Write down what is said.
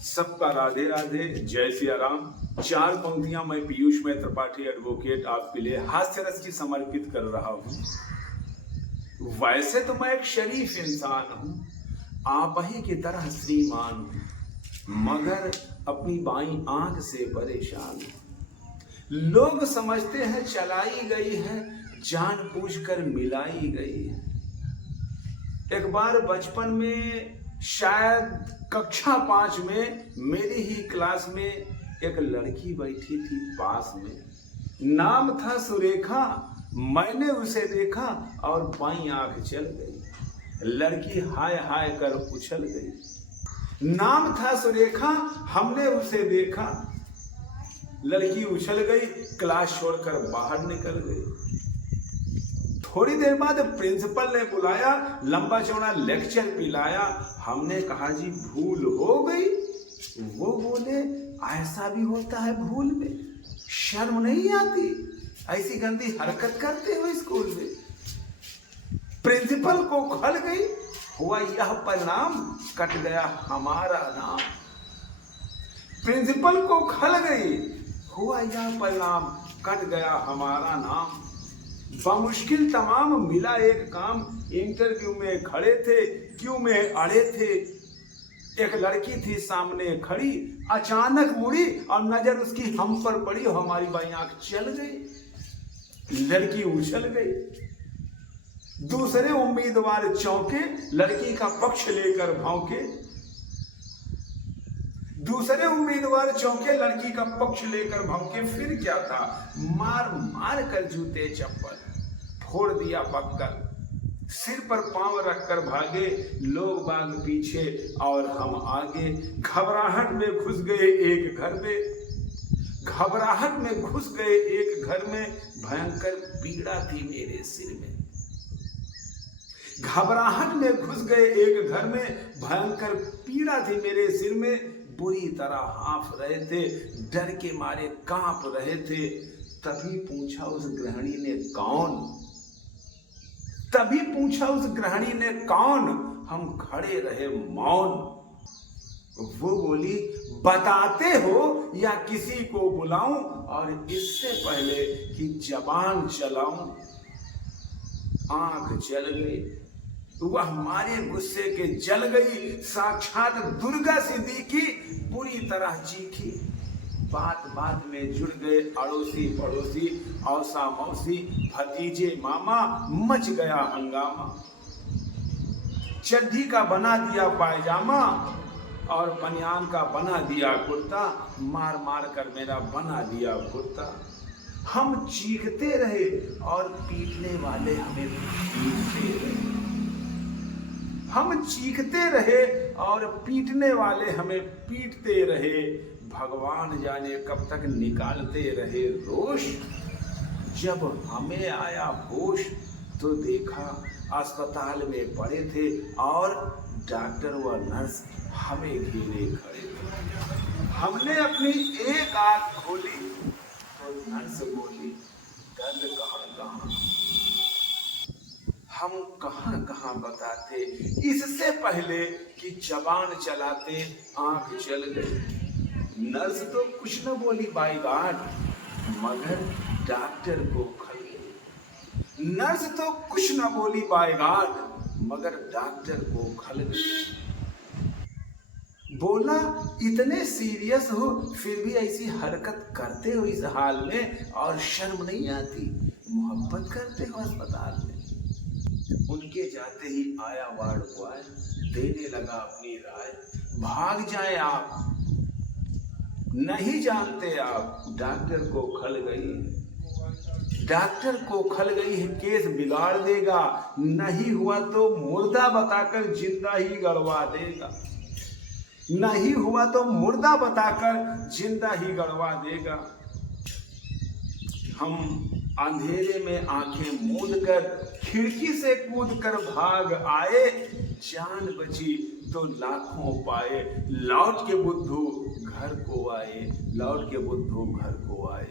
सबका राधे राधे, जय सिया राम। चार पंक्तियां मैं पीयूष मित्र त्रिपाठी एडवोकेट आपके लिए हास्य रस की समर्पित कर रहा हूं। वैसे तो मैं एक शरीफ इंसान हूं, आप ही की तरह श्रीमान हूं, मगर अपनी बाईं आंख से परेशान हूं। लोग समझते हैं चलाई गई है, जानबूझकर मिलाई गई है। एक बार बचपन में शायद कक्षा 5 में मेरी ही क्लास में एक लड़की बैठी थी पास में। नाम था सुरेखा। मैंने उसे देखा और बाईं आंख चल गई। लड़की हाय हाय कर उछल गई। नाम था सुरेखा, हमने उसे देखा। लड़की उछल गई, क्लास छोड़कर बाहर निकल गई। थोड़ी देर बाद प्रिंसिपल ने बुलाया, लंबा चौड़ा लेक्चर पिलाया। हमने कहा जी भूल हो गई। वो बोले ऐसा भी होता है भूल में, शर्म नहीं आती, ऐसी गंदी हरकत करते हो स्कूल में। प्रिंसिपल को खल गई, हुआ यह परिणाम, कट गया हमारा नाम। प्रिंसिपल को खल गई, हुआ यह परिणाम, कट गया हमारा नाम। बमुश्किल तमाम मिला एक काम, इंटरव्यू में खड़े थे, क्यू में अड़े थे। एक लड़की थी सामने खड़ी, अचानक मुड़ी और नजर उसकी हम पर पड़ी, हमारी बाईं आंख चल गई। लड़की उछल गई। दूसरे उम्मीदवार चौंके, लड़की का पक्ष लेकर भौंके। दूसरे उम्मीदवार चौंके, लड़की का पक्ष लेकर भौंके। फिर क्या था, मार मार कर जूते चप्पल फोड़ दिया पक्कल। सिर पर पांव रखकर भागे, लोग बाग पीछे और हम आगे। घबराहट में घुस गए एक घर में। घबराहट में घुस गए एक घर में, भयंकर पीड़ा थी मेरे सिर में। घबराहट में घुस गए एक घर में, भयंकर पीड़ा थी मेरे सिर में। बुरी तरह हाँफ रहे थे, डर के मारे कांप रहे थे। तभी पूछा उस गृहिणी ने कौन, तभी पूछा उस गृहिणी ने कौन। हम खड़े रहे मौन। वो बोली बताते हो या किसी को बुलाऊं, और इससे पहले कि जबान चलाऊं आंख जल गई। वह हमारे गुस्से के जल गई। साक्षात दुर्गा सिद्दीकी बुरी तरह चीखी। बात बात में जुड़ गए अड़ोसी पड़ोसी, औसा मौसी, भतीजे मामा। मच गया हंगामा। चड्ढी का बना दिया पायजामा और बनियान का बना दिया कुर्ता। मार मार कर मेरा बना दिया कुर्ता। हम चीखते रहे और पीटने वाले हमें पीटते रहे। हम चीखते रहे और पीटने वाले हमें पीटते रहे। भगवान जाने कब तक निकालते रहे रोष। जब हमें आया होश तो देखा अस्पताल में पड़े थे और डॉक्टर व नर्स हमें घेरे खड़े थे। हमने अपनी एक आंख खोली तो नर्स बोली दर्द कहाँ कहाँ। हम कहाँ कहाँ बताते, इससे पहले कि जबान चलाते आंख जल गई। नर्स तो कुछ न बोली बाय गॉड, मगर डॉक्टर को खल गई। नर्स तो कुछ न बोली बाय गॉड, मगर डॉक्टर को खल गई। बोला इतने सीरियस हो फिर भी ऐसी हरकत करते हो इस हाल में, और शर्म नहीं आती, मोहब्बत करते हो अस्पताल में। उनके जाते ही आया वार्ड बॉय, देने लगा अपनी राय। भाग जाए आप, नहीं जानते आप, डॉक्टर को खल गई। डॉक्टर को खल गई है, केस बिगाड़ देगा। नहीं हुआ तो मुर्दा बताकर जिंदा ही गड़वा देगा। नहीं हुआ तो मुर्दा बताकर जिंदा ही गड़वा देगा। हम अंधेरे में आंखें मूंद कर खिड़की से कूद कर भाग आए। जान बची तो लाखों पाए, लौट के बुद्धू घर को आए। लौट के बुद्धू घर को आए।